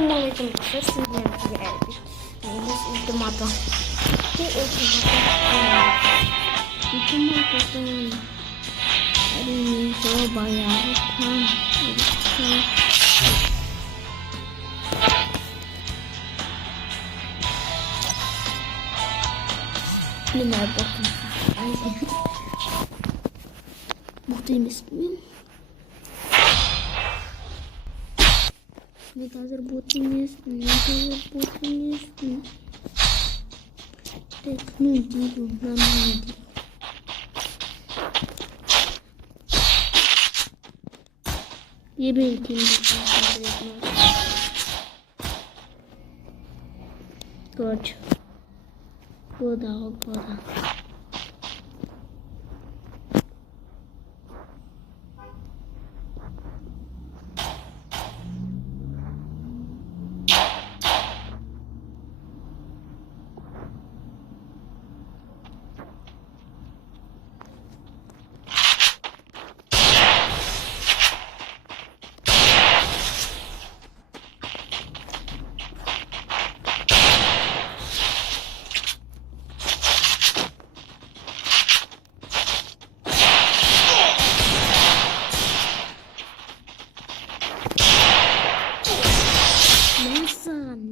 momentum kesiniz geldik. Neyimiz ultimatum. Bu ultimatum. Hadi sonra bayağı tam. Numara bakın. Buradayım ismim. Ne kadar botiniz, ne kadar botiniz. Teknoloji bulunamadı. Yemin George. Bu da.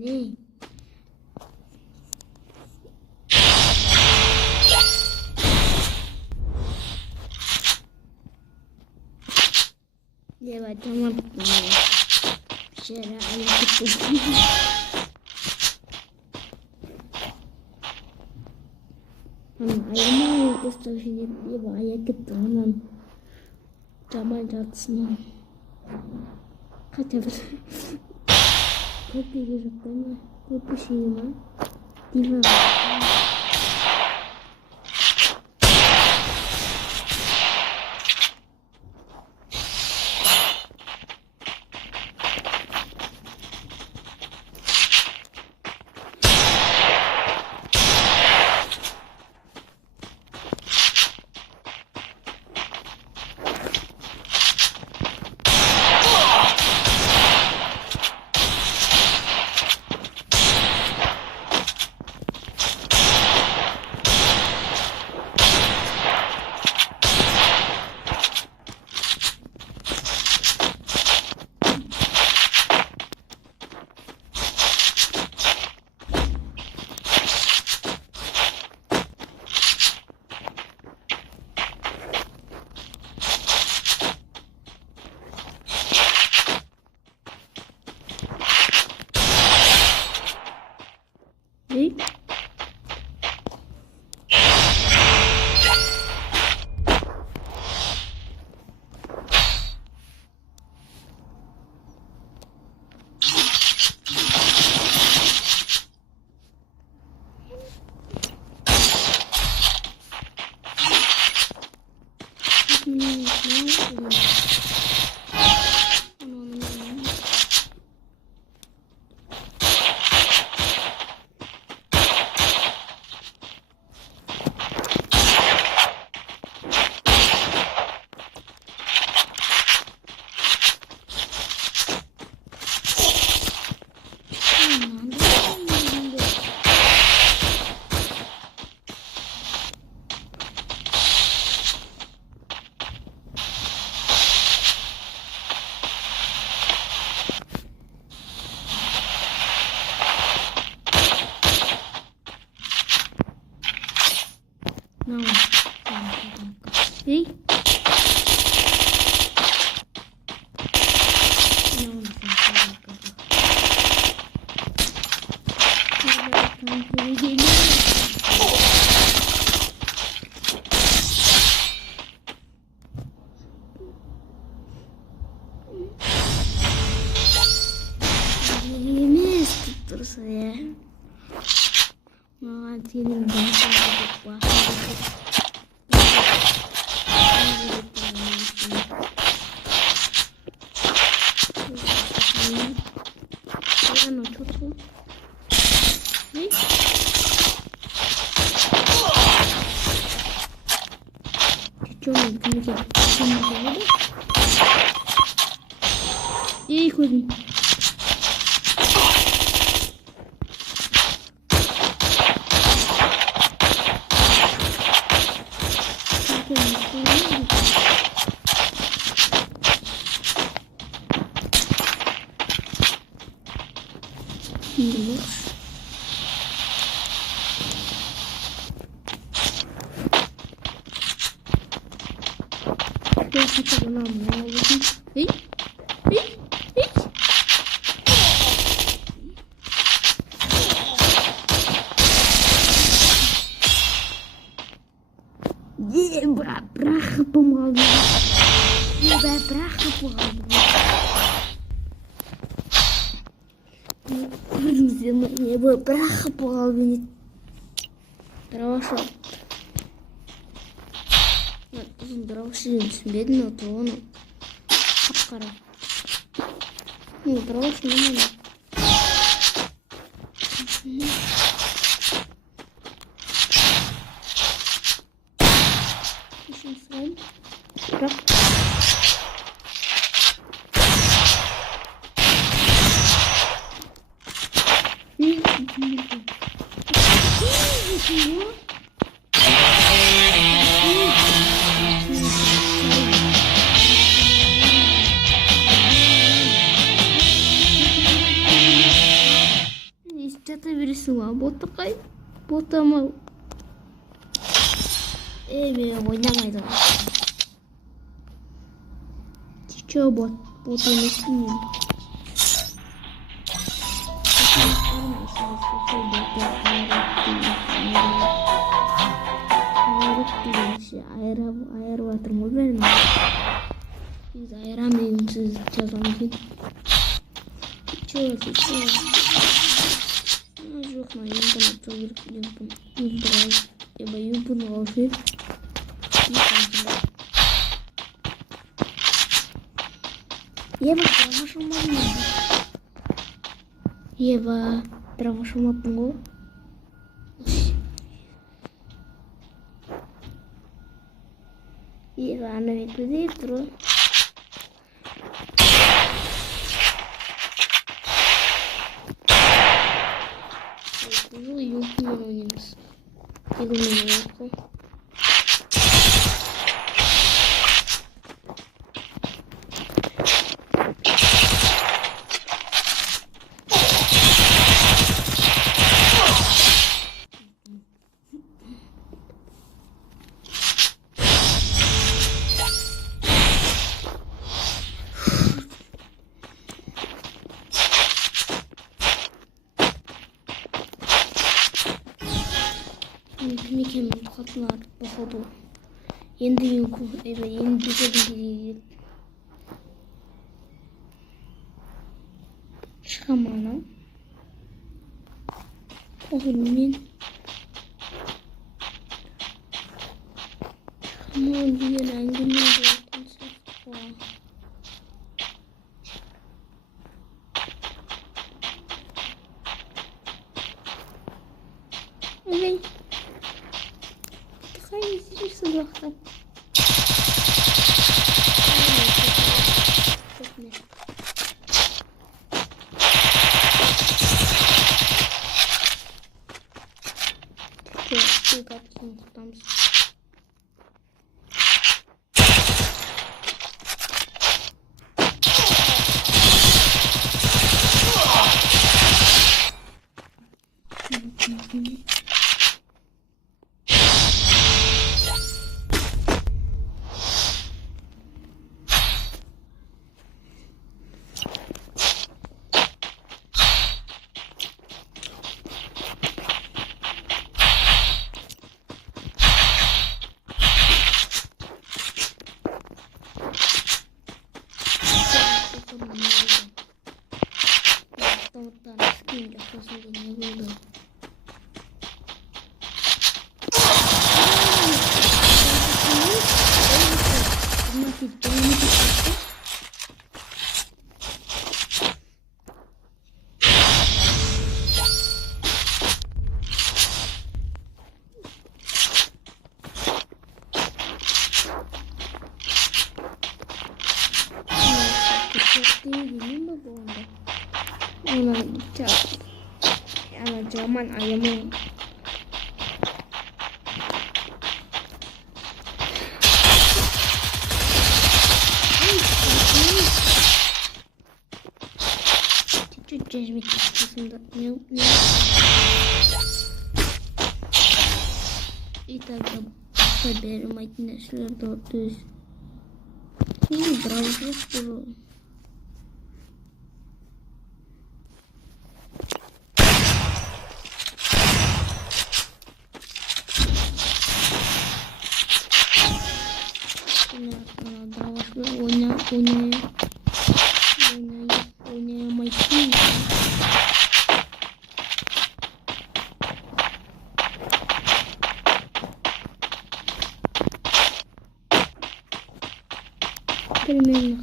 Ne? Evet tamam. Şöyle ayakta. Ayağımı göstereyim diye ayakta tamam. Tamam tatlısın. Kaç Çok iyi ama bu bir şey var. Değil mi? Ne? Hey. Ini struktur saya. Menghasilkan bahasa İyi koydum. Ben kaçırdım ama ne oldu? Hiç. Hiç. Hiç. Bırak kapımı aldım. Bırak kapımı aldım. Bırak kapımı aldım. Дровошел. Дровошил медленно, то он обкара. Ну, дровошил не надо. Ищем слайм. Рак. Что-то вирисула. Вот такая. Вот ama oynamaydı. Çiçeği bot. Bot yemek bilmiyorum. Ayar batırma benim. Biz ayıramayın siz çazanızı. Çiçeği. Yok lan yumpan atılır. Yumpan alır. Ева, дровошел мапнгу. Ева, она ведь подъехала. Ну, юбку не нес. Я думаю, юбку. Mükemmel katlar bakalım. Yeni yok. Evet, yeni düzelir. Çıkamana. Oğlum ben. Çıkamana diye rengini yaptım. Evet. Izleyeceksin zaten. Çok ne? Çok kapatın kurtamız. Ama zaman ayamı. Cezmi kısmında ne? İtalya haber makinesler 400 Bravo. Oynayamayız. Primero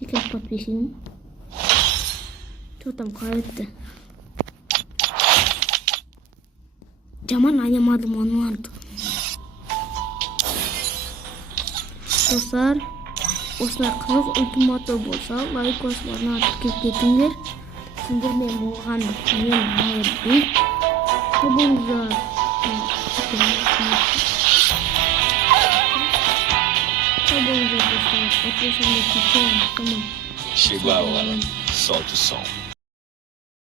ikan patlayışım. Tam kaybetti. Zaman ayamadım onu artık. Dostlar, oslar kızık ultimato bolsa like oslarını artık ketingler. Sindirmeyen boğandık. Men hayır değil. Tabuğunuza Chegou a hora, solta o som.